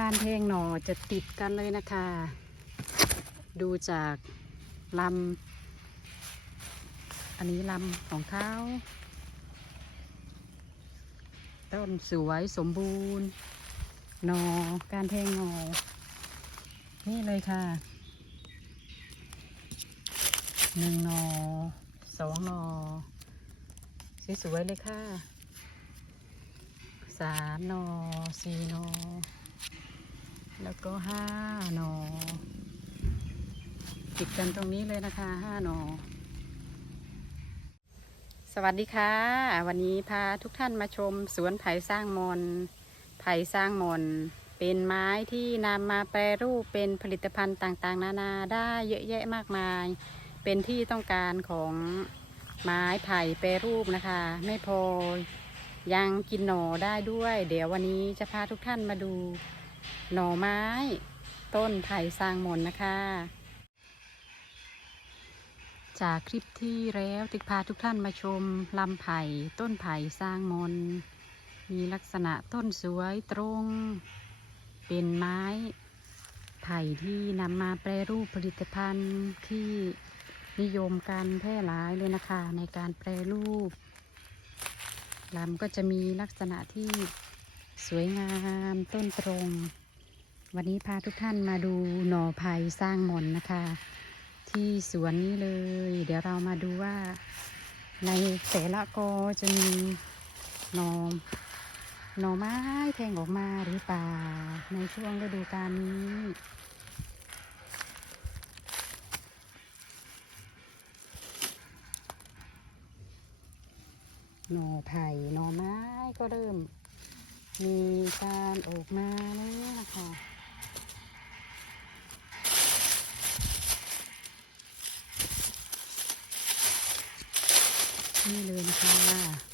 การแทงหน่อจะติดกันเลยนะคะ ดูจากลำ อันนี้ลำของเขาต้นสวยสมบูรณ์ หนอการแทงหนอนี่เลยค่ะหนึ่งหนอสองหนอสวยๆเลยค่ะสามหนอสี่หนอ แล้วก็ห้าหนอติดกันตรงนี้เลยนะคะห้าหนอสวัสดีค่ะ วันนี้พาทุกท่านมาชมสวนไผ่สร้างมนไผ่สร้างมนเป็นไม้ที่นำมาแปรรูปเป็นผลิตภัณฑ์ต่างๆ นานาได้เยอะแยะมากมาย เป็นที่ต้องการของไม้ไผ่แปรรูปนะคะ ไม่พอยังกินหน่อได้ด้วย เดี๋ยววันนี้จะพาทุกท่านมาดู หน่อไม้ ต้นไผ่สร้างมนนะคะ จากคลิปที่แล้วติกพาทุกท่านมาชมลำไผ่ต้นไผ่สร้างมน มีลักษณะต้นสวยตรง เป็นไม้ไผ่ที่นำมาแปรรูปผลิตภัณฑ์ที่นิยมการแพร่หลายเลยนะคะ ในการแปรรูปลำก็จะมีลักษณะที่ สวยงามต้นตรง วันนี้พาทุกท่านมาดูหน่อไผ่สร้างมนนะคะ ที่สวนนี้เลย เดี๋ยวเรามาดูว่า ในแต่ละกอจะมีหน่อหน่อไม้แทงออกมาหรือเปล่า ในช่วงฤดูกาลนี้หน่อไผ่หน่อไม้ก็เริ่ม มีการออกมาแล้วนะคะนี่เลยนะคะ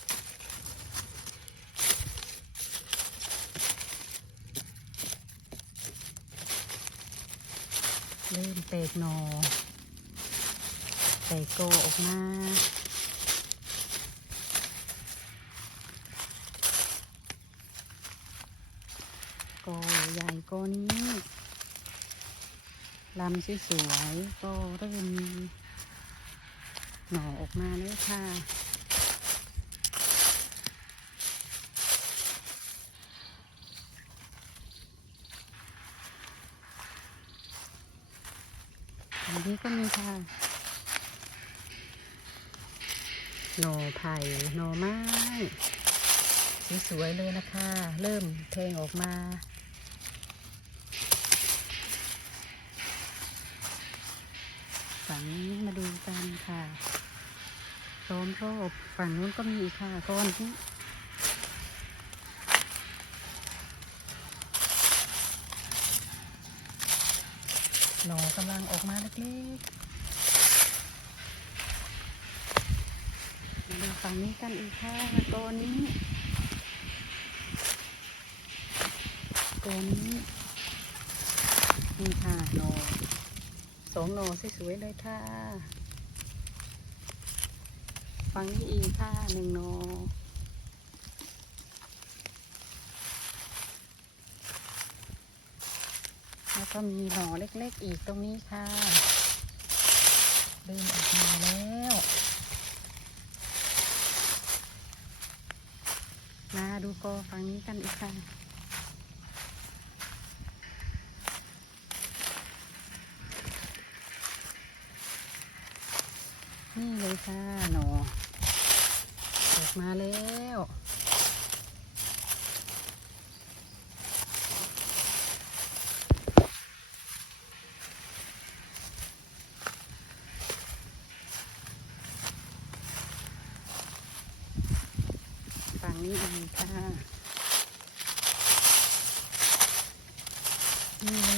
เริ่มเตกหนอแตกโกออกมา กอใหญ่กอนี้ลำ สวยๆก็เริ่มมีหน่อออกมาเลยค่ะอันนี้ก็มีค่ะ หน่อไผ่หน่อไม้สวยๆเลยนะคะ เริ่มเพลงออกมา ฝั่งนี้มาดูกันค่ะล้อมรอบฝั่งนู้นก็มีอีกค่ะก้อนที่หนอกำลังออกมาเล็กๆมาดูฝั่งนี้กันอีกค่ะก้อนนี้ก้อนนี้นี่ค่ะหนอส องหนอสวยๆเลยค่ะฝั่งนี้อีกค่ะหนึ่งหนอแล้วก็มีหน่อเล็กๆอีกตรงนี้ค่ะเดินออกมาแล้วมาดูกอฝั่งนี้กันอีกค่ะ นี่เลยค่ะหนอออกมาแล้วฝั่งนี้อีกค่ะนี่เลย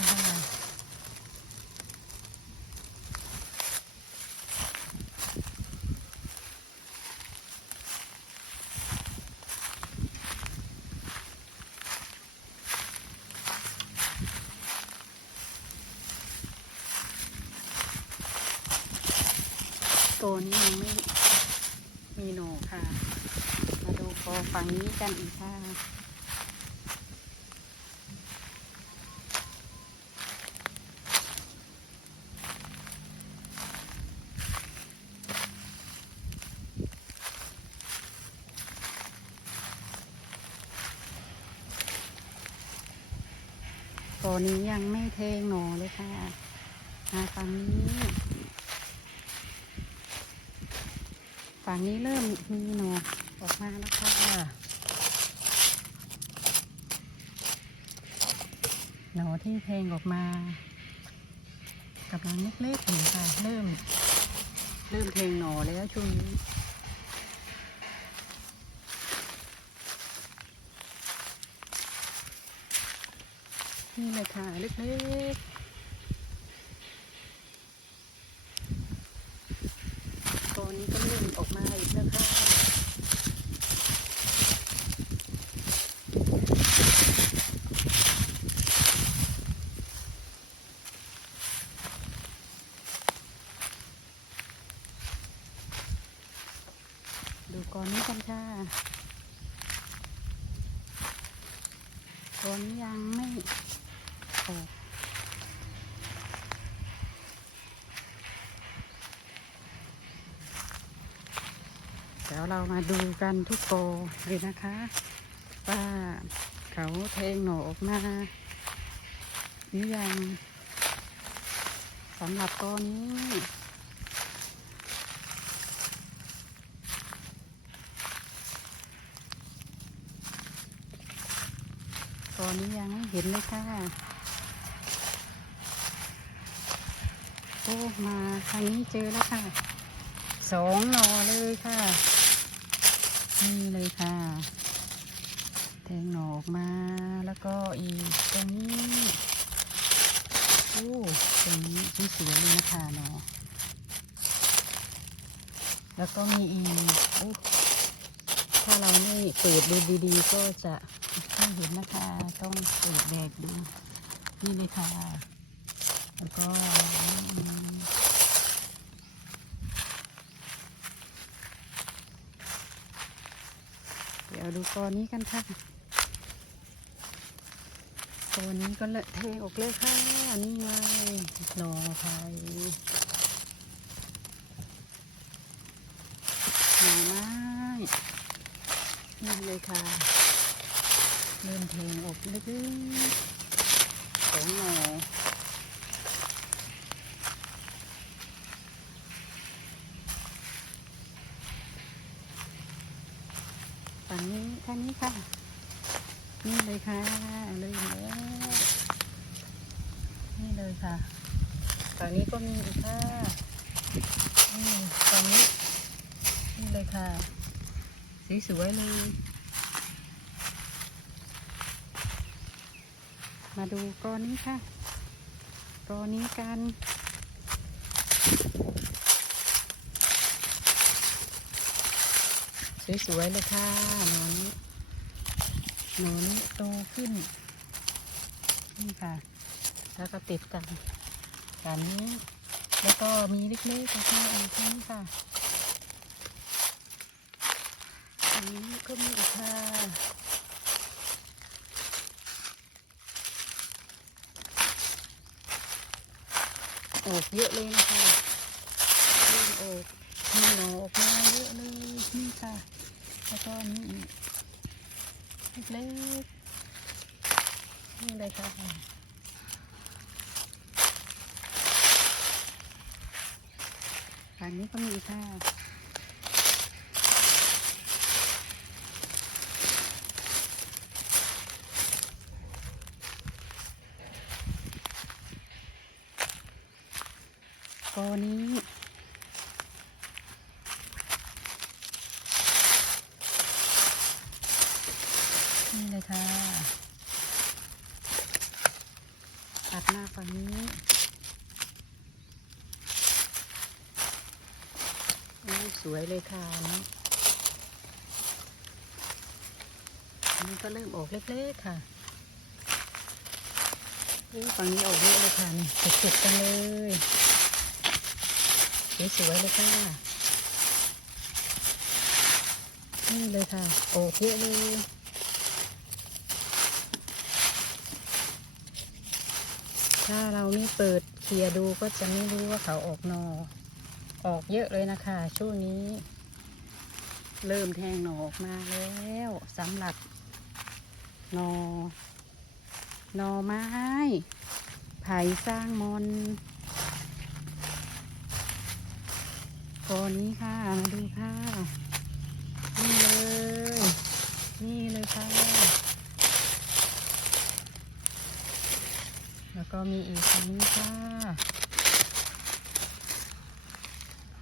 ตัวนี้ยังไม่มีหนูค่ะ มาดูโคฝั่งนี้กันอีกค่ะ ตัวนี้ยังไม่เทงหนูเลยค่ะมาฝั่งนี้ ฝั่งนี้เริ่มมีหนอออกมาแล้วค่ะหนอที่เพลงออกมากำลังเล็กๆอยู่ค่ะ เริ่ม เริ่มเพลงหนอแล้วช่วงนี้นี่เลยค่ะเล็กๆตัวนี้ก็เริ่มออกมาอีกแล้วค่ะ ดูก่อนนี้กันค่ะตัวนี้ยังไม่ออกเดี๋ยวเรามาดูกันทุกโกเลยนะคะ ว่าเขาเทงหน่อออกมาหรือยังสำหรับโกนี้ อนนี้ยังไม่เห็นเลยค่ะโอ้มาทางนี้เจอแล้วค่ะสองหนอเลยค่ะ นี่เลยค่ะ แทงหนอออกมาแล้วก็อีกตรงนี้โอ้ตรงนี้สวยเลยนะคะหนอแล้วก็มีอีกโอ้ ถ้าเราไม่เปิดดูดีๆ ก็จะไม่เห็นนะคะ ต้องเปิดแดดดู นี่เลยค่ะ แล้วก็เดี๋ยวดูกอนี้กันค่ะกอนี้ก็เลอะเทออกเลยค่ะ นี่ไงหน่อไผ่หน่อไม้นี่ เลยค่ะ เริ่มเทออกเล็กๆสองหน่อฝั่งนี้ท่านี้ค่ะ นี่เลยค่ะเลยแล้วนี่เลยค่ะฝั่งนี้ก็มีอีกค่ะนี่ฝั่งนี้นี่เลยค่ะสีสวยๆเลย มาดูกอนี้ค่ะกอนี้กันสวยๆเลยค่ะหนอนหนอนโตขึ้น นี่ค่ะ แล้วก็ติดกันกันนี้แล้วก็มีเล็กๆค่ะอีกนี่ค่ะอันนี้ก็มีค่ะ ออกเยอะเลยนะคะเริ่มออกมีหนอออกมาเยอะเลยนี่ค่ะ แล้วก็นี่เล็กๆนี่เลยค่ะฝั่งนี้ก็มีค่ะ กอนี้ นี่เลยค่ะ ตัดหน้าฝั่งนี้สวยเลยค่ะนนี้อันนี้ก็เริ่มออกเล็กๆค่ะโอ้ฝั่งนี้ออกเยอะเลยค่ะนี่ติดๆกันเลย สวยๆเลยค่ะ นี่เลยค่ะ โอ้เยอะเลยถ้าเราไม่เปิดเคลียร์ดูก็จะไม่รู้ว่าเขาออกนอ ออกเยอะเลยนะคะ ช่วงนี้ เริ่มแทงหนอออกมาแล้วสำหรับนอหนอไม้ ไผ่สร้างมอนก อนี้ค่ะ มาดูค่ะ นี่เลย นี่เลยค่ะ แล้วก็มีอีกอันนี้ค่ะ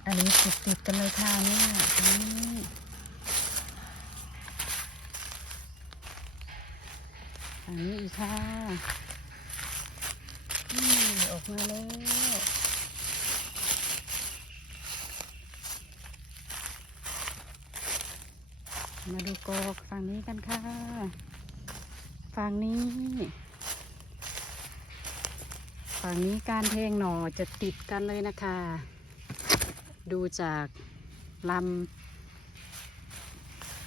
อันนี้ติดติดกันเลยค่ะเนี่ยอันนี้อันนี้อีกค่ะนี่ออกมาแล้ว มาดูกอกฝั่งนี้กันค่ะ ฝั่งนี้ ฝั่งนี้การเทงหน่อจะติดกันเลยนะคะ ดูจากลำ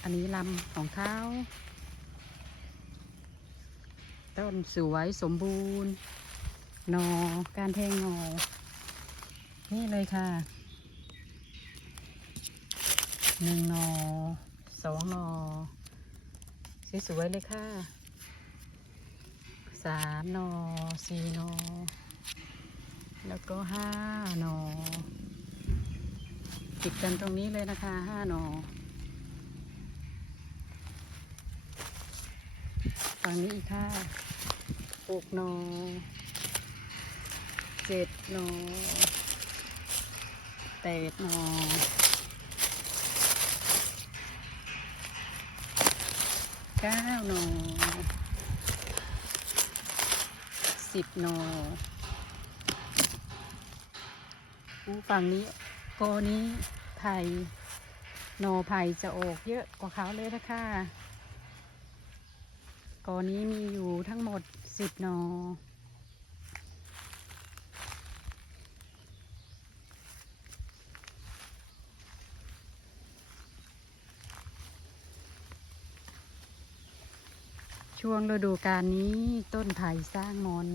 อันนี้ลำของเขาต้นสวยสมบูรณ์ หนอการแทงหนอนี่เลยค่ะหนึ่งหนอ สองหนอสวยๆเลยค่ะสามนอสี่นอ แล้วก็ห้านอ ติดกันตรงนี้เลยนะคะห้านอฝั่งนี้อีกค่ะหกนอเจ็ดนอแปดนอ เก้าหนอสิบหนออู้ฝั่งนี้โกนี้ไผ่หนอไผ่จะออกเยอะกว่าเขาเลยนะคะกอนี้มีอยู่ทั้งหมดสิบหนอ ช่วงฤดูกาลนี้ต้นไผ่สร้างมอน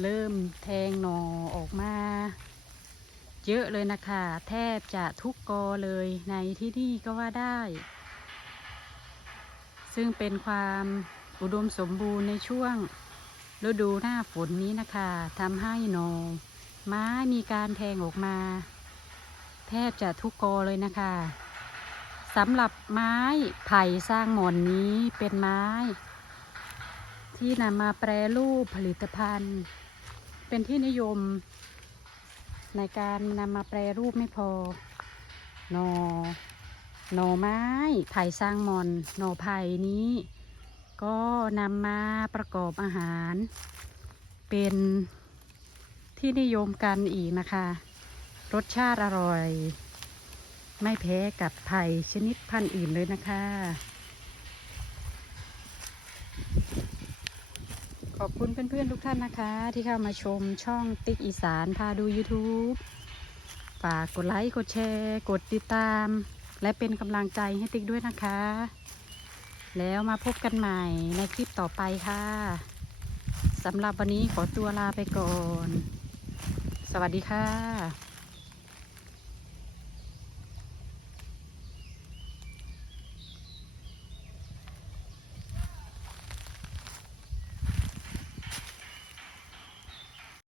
เริ่มแทงหนอออกมา เยอะเลยนะคะ แทบจะทุกกอเลยในที่นี่ก็ว่าได้ ซึ่งเป็นความอุดมสมบูรณ์ในช่วงฤดูหน้าฝนนี้นะคะทำให้หนอไม้มีการแทงออกมา แทบจะทุกกอเลยนะคะ สำหรับไม้ไผ่สร้างหมอนนี้เป็นไม้ ที่นำมาแปรรูปผลิตภัณฑ์ เป็นที่นิยม ในการนำมาแปรรูปไม่พอหนอหน่อไม้ไผ่สร้างมอนหน่อไผ่นี้ ก็นำมาประกอบอาหาร เป็นที่นิยมกันอีกนะคะ รสชาติอร่อย ไม่แพ้กับไผ่ชนิดพันธุ์อื่นเลยนะคะ ขอบคุณเพื่อนๆทุกท่านนะคะ ที่เข้ามาชมช่องติ๊กอีสานพาดู YouTube ฝากกดไลค์กดแชร์ กดติดตาม และเป็นกำลังใจให้ติ๊กด้วยนะคะ แล้วมาพบกันใหม่ในคลิปต่อไปค่ะสำหรับวันนี้ขอตัวลาไปก่อน สวัสดีค่ะ